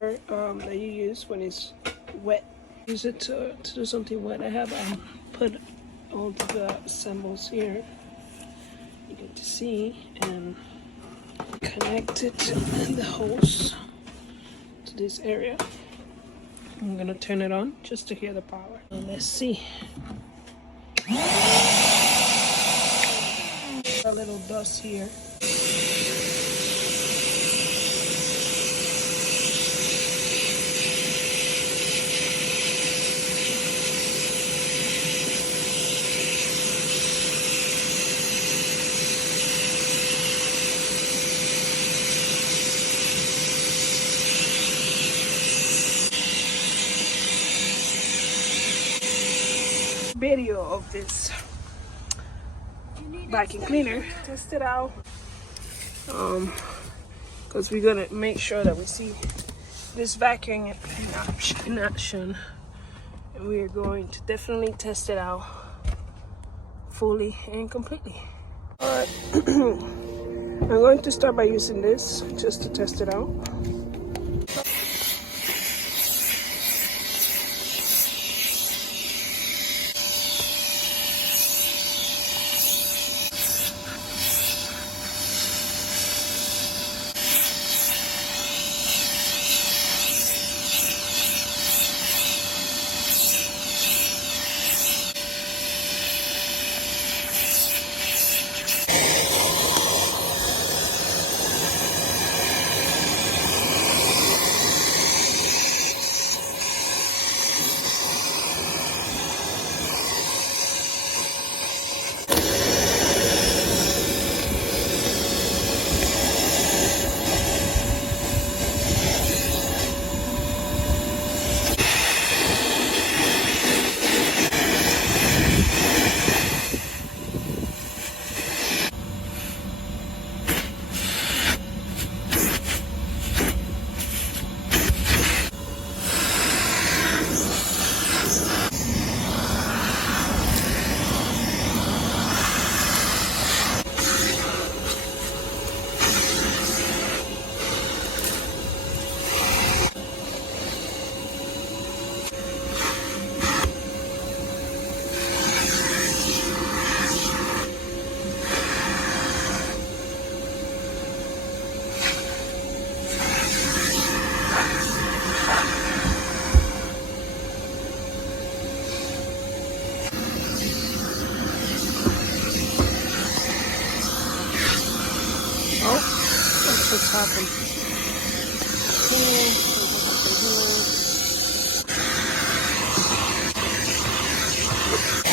that you use when it's wet. Use it to do something wet. I have put all the symbols here. You get to see and connect it the hose to this area. I'm gonna turn it on just to hear the power. Let's see. A little dust here. Video of this vacuum cleaner, test it out, because we're gonna make sure that we see this vacuum in action, and we're going to definitely test it out fully and completely. All right. I'm going to start by using this just to test it out. That's what's happened. Okay.